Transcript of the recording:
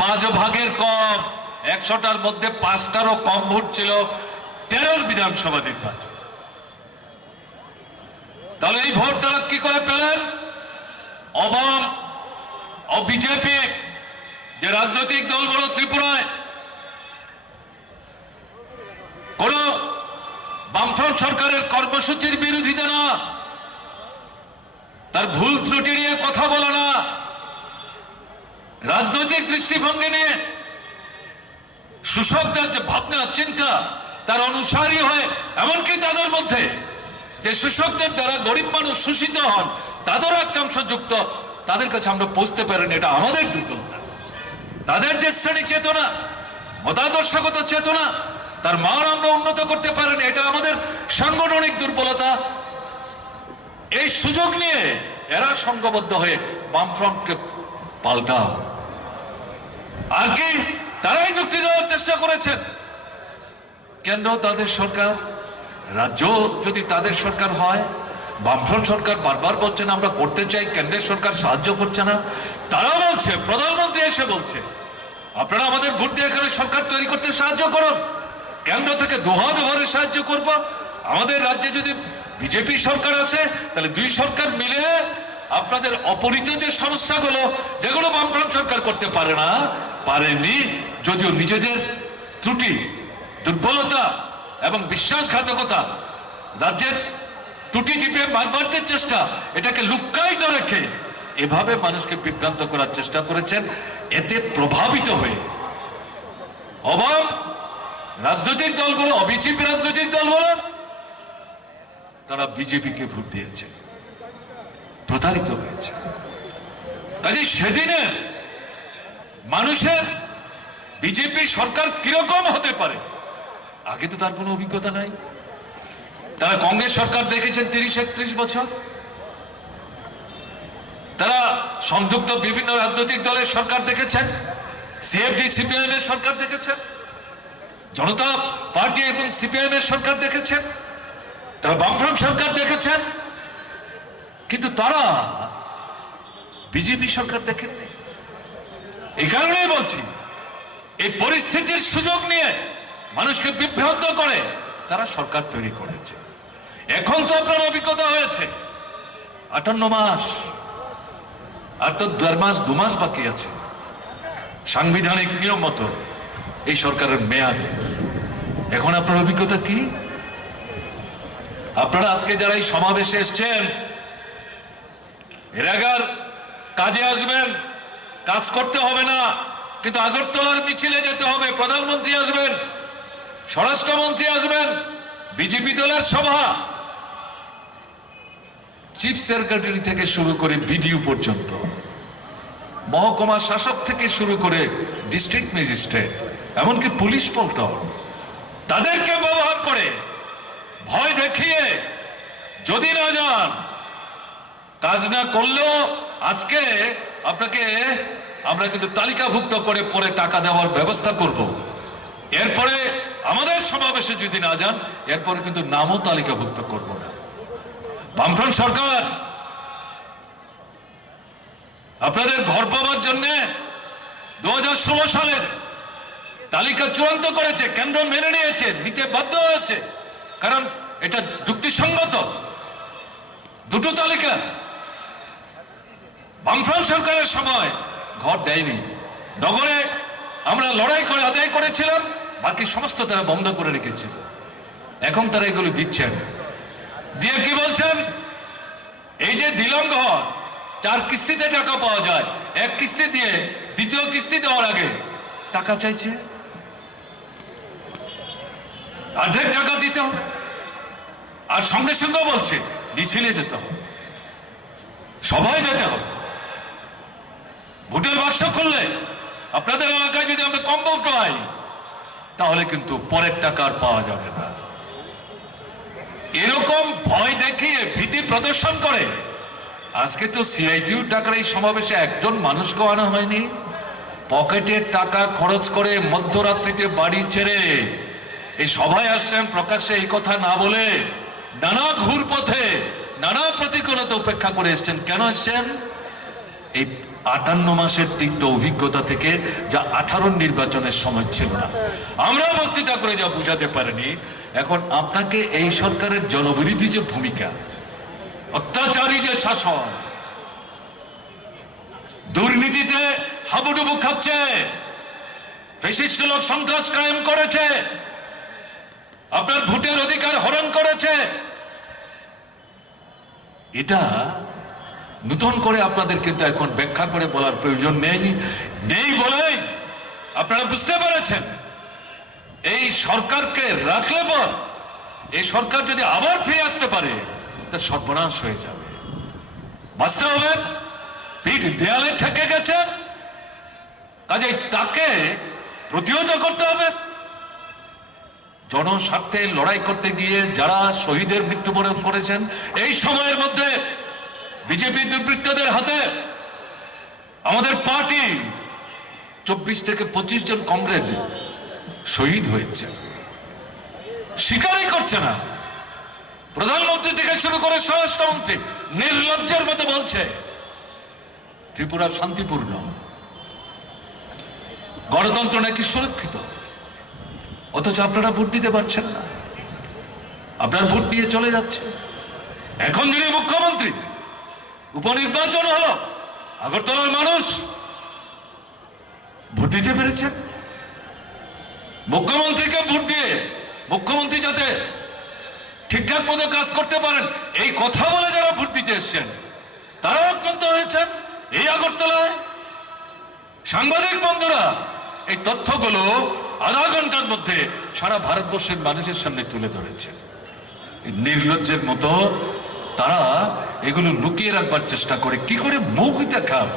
5 ভাগের কম, 100টার মধ্যে 5টারও কম ভোট ছিল 13 বিধানসভা নির্বাচন। তাহলে এই ভোট তারা কি করে পেলেন? অবাম ও বিজেপি যে রাজনৈতিক দলগুলো ত্রিপুরায় কোন বামফ্রন্ট সরকারের কর্মসূচির বিরোধিতা না, তার ভুল ত্রুটি নিয়ে কথা বলে না, রাজনৈতিক দৃষ্টিভঙ্গি নিয়ে শোষকদের যে ভাবনা চিন্তা তার অনুসারী হয়ে, এমনকি তাদের মধ্যে যে শোষকদের দ্বারা গরিব মানুষ শোষিত হন তাদেরও একটা অংশ যুক্ত, তাদের কাছে আমরা পৌঁছতে পারিনি। এটা আমাদের দুর্বলতা। তাদের যে শ্রেণী চেতনা, মতাদর্শগত চেতনা, তার মান আমরা উন্নত করতে পারিনি, এটা আমাদের সাংগঠনিক দুর্বলতা। এই সুযোগ নিয়ে এরা সংঘবদ্ধ হয়ে বামফ্রন্টকে পাল্টাও, আর কি তারাই যুক্তি দেওয়ার চেষ্টা করেছেন। কেন্দ্র তাদের সরকার, রাজ্য যদি তাদের সরকার হয়, বামফ্রন্ট সরকার বারবার বলছেন আমরা করতে চাই, কেন্দ্রের সরকার সাহায্য করছে না। তারা বলছে, প্রধানমন্ত্রী এসে বলছে আপনারা আমাদের ভোট দিয়ে এখানে সরকার তৈরি করতে সাহায্য করুন, কেন্দ্র থেকে দুহাত ভরে সাহায্য করব। আমাদের রাজ্যে যদি বিজেপি সরকার আছে তাহলে দুই সরকার মিলে আপনাদের অপরিত যে সমস্যাগুলো, যেগুলো বামফ্রন্ট সরকার করতে পারেনি, যদিও নিজেদের ত্রুটি, দুর্বলতা এবং বিশ্বাসঘাতকতা, রাজ্যের ত্রুটি টিপে মারবার চেষ্টা, এটাকে লুক্কায়িত রেখে এভাবে মানুষকে বিভ্রান্ত করার চেষ্টা করেছেন। এতে প্রভাবিত হয়ে অবাম রাজনৈতিক দলগুলো, অবিজেপি রাজনৈতিক দলগুলো, তারা বিজেপিকে ভোট দিয়েছে, প্রতারিত হয়েছে। কাজে সেদিনে মানুষের বিজেপি সরকার কিরকম হতে পারে আগে তো তার কোনো অভিজ্ঞতা নাই। তারা কংগ্রেস সরকার দেখেছেন 30-31 বছর, তারা সংযুক্ত বিভিন্ন রাজনৈতিক দলের সরকার দেখেছেন, সিএফডি সিপিআইএম এর সরকার দেখেছেন, জনতা পার্টি এবং সিপিআইএম এর সরকার দেখেছেন, তারা বামফ্রন্ট সরকার দেখেছেন, কিন্তু তারা বিজেপি সরকার দেখেননি। এই কারণেই বলছি, এই পরিস্থিতির সুযোগ নিয়ে মানুষকে বিভ্রান্ত করে তারা সরকার তৈরি করেছে। এখন তো আপনার অভিজ্ঞতা হয়েছে 58 মাস, আর তো 1.5 মাস 2 মাস বাকি আছে সাংবিধানিক নিয়ম মতো এই সরকারের মেয়াদে। এখন আপনার অভিজ্ঞতা কি? আপনারা আজকে যারা এই সমাবেশে এসছেন, এর আগার কাজে আসবেন, কাজ করতে হবে না, কিন্তু আগরতলার মিছিলে যেতে হবে, প্রধানমন্ত্রী আসবেন, স্বরাষ্ট্রমন্ত্রী আসবেন, বিজেপি দলের সভা, চিফ সেক্রেটারি থেকে শুরু করে বিডিও পর্যন্ত, মহকুমা শাসক থেকে শুরু করে ডিস্ট্রিক্ট ম্যাজিস্ট্রেট, এমনকি পুলিশ পল্টন, তাদেরকে ব্যবহার করে ভয় দেখিয়ে যদি না যান, কাজ না করলেও আজকে আপনাকে আমরা কিন্তু তালিকাভুক্ত করে পরে টাকা দেওয়ার ব্যবস্থা করব। এরপরে আমাদের সমাবেশে যদি না যান, এরপরে কিন্তু নামও তালিকাভুক্ত করব না। বামফ্রন্ট সরকার আপনাদের ঘর পাওয়ার জন্য 2016 সালের তালিকা চূড়ান্ত করেছে, কেন্দ্র মেনে নিয়েছে, নিতে বাধ্য হয়েছে, কারণ এটা যুক্তিসঙ্গত। দুটো তালিকা বামফ্রন্ট সরকারের সময় ঘর দেয়নি, নগরে আমরা লড়াই করে আদায় করেছিলাম, বাকি সমস্ত তারা বন্ধ করে রেখেছিল। এখন তারা এগুলো দিচ্ছেন, দিয়ে কি বলছেন, এই যে দিলাম ঘর, 4 কিস্তিতে টাকা পাওয়া যায়, 1 কিস্তি দিয়ে দ্বিতীয় কিস্তি দেওয়ার আগে টাকা চাইছে, অর্ধেক টাকা দিতে হবে, আর সঙ্গে সঙ্গে বলছে মিছিলে যেতে হবে, সবাই যেতে হবে। ভোটের বাক্স খুললে আপনাদের এলাকায় যদি আমরা কম ভোট পাই, তাহলে কিন্তু পরের টাকা আর পাওয়া যাবে না। এরকম ভয় দেখিয়ে ভীতি প্রদর্শন করে আজকে তো সিআইটিউ টাকার এই সমাবেশে একজন মানুষকে আনা হয়নি। পকেটের টাকা খরচ করে মধ্যরাত্রিতে বাড়ি ছেড়ে এই সভায় আসছেন, প্রকাশ্যে এই কথা না বলে নানা ঘুর পথে নানা প্রতিকূলতা উপেক্ষা করে এসছেন। কেন এসছেন? এই 58 মাসের তিক্ত অভিজ্ঞতা থেকে, যা 18 নির্বাচনের সময় ছিল না। আমরা বক্তৃতা করে যা বুঝাতে পারিনি, এখন আপনাকে এই সরকারের জনবিরোধী যে ভূমিকা, অত্যাচারী যে শাসন, দুর্নীতিতে হাবুডুবু খাচ্ছে, ফ্যাসিস্ট সন্ত্রাস কায়েম করেছে, আপনার ভোটের অধিকার হরণ করেছে, এটা নতুন করে আপনাদের কিন্তু এখন ব্যাখ্যা করে বলার প্রয়োজন নেই বলেই আপনারা বুঝতে পেরেছেন এই সরকারকে রাখলে পর এই সরকার যদি আবার ফিরে আসতে পারে তা সর্বনাশ হয়ে যাবে। বাঁচতে হবে, পিঠ দেয়ালে ঠেকে গেছে, কাজে তাকে প্রতিহত করতে হবে। জনস্বার্থে লড়াই করতে গিয়ে যারা শহীদের মৃত্যুবরণ করেছেন, এই সময়ের মধ্যে বিজেপি দুর্বৃত্তদের হাতে আমাদের পার্টি 24 থেকে 25 জন কমরেড শহীদ হয়েছে, স্বীকারই করছে না। প্রধানমন্ত্রী থেকে শুরু করে স্বরাষ্ট্রমন্ত্রী নির্লজ্জের মতো বলছে ত্রিপুরা শান্তিপূর্ণ, গণতন্ত্র নাকি সুরক্ষিত, অথচ আপনারা ভোট দিতে পারছেন না, আপনার ভোট নিয়ে চলে যাচ্ছে। এখন যিনি মুখ্যমন্ত্রী, উপনির্বাচন হলো, আগরতলার মানুষ ভোট দিতে পেরেছেন। মুখ্যমন্ত্রীকে ভোট দিয়ে মুখ্যমন্ত্রী যাতে ঠিকঠাক মতো কাজ করতে পারেন এই কথা বলে যারা ভোট দিতে এসছেন তারাও আক্রান্ত হয়েছেন এই আগরতলায়। সাংবাদিক বন্ধুরা এই তথ্যগুলো আধা ঘন্টার মধ্যে সারা ভারতবর্ষের মানুষের সামনে তুলে ধরেছে। নির্লজ্জের মতো তারা এগুলো লুকিয়ে রাখবার চেষ্টা করে, কি করে মুখ দেখান।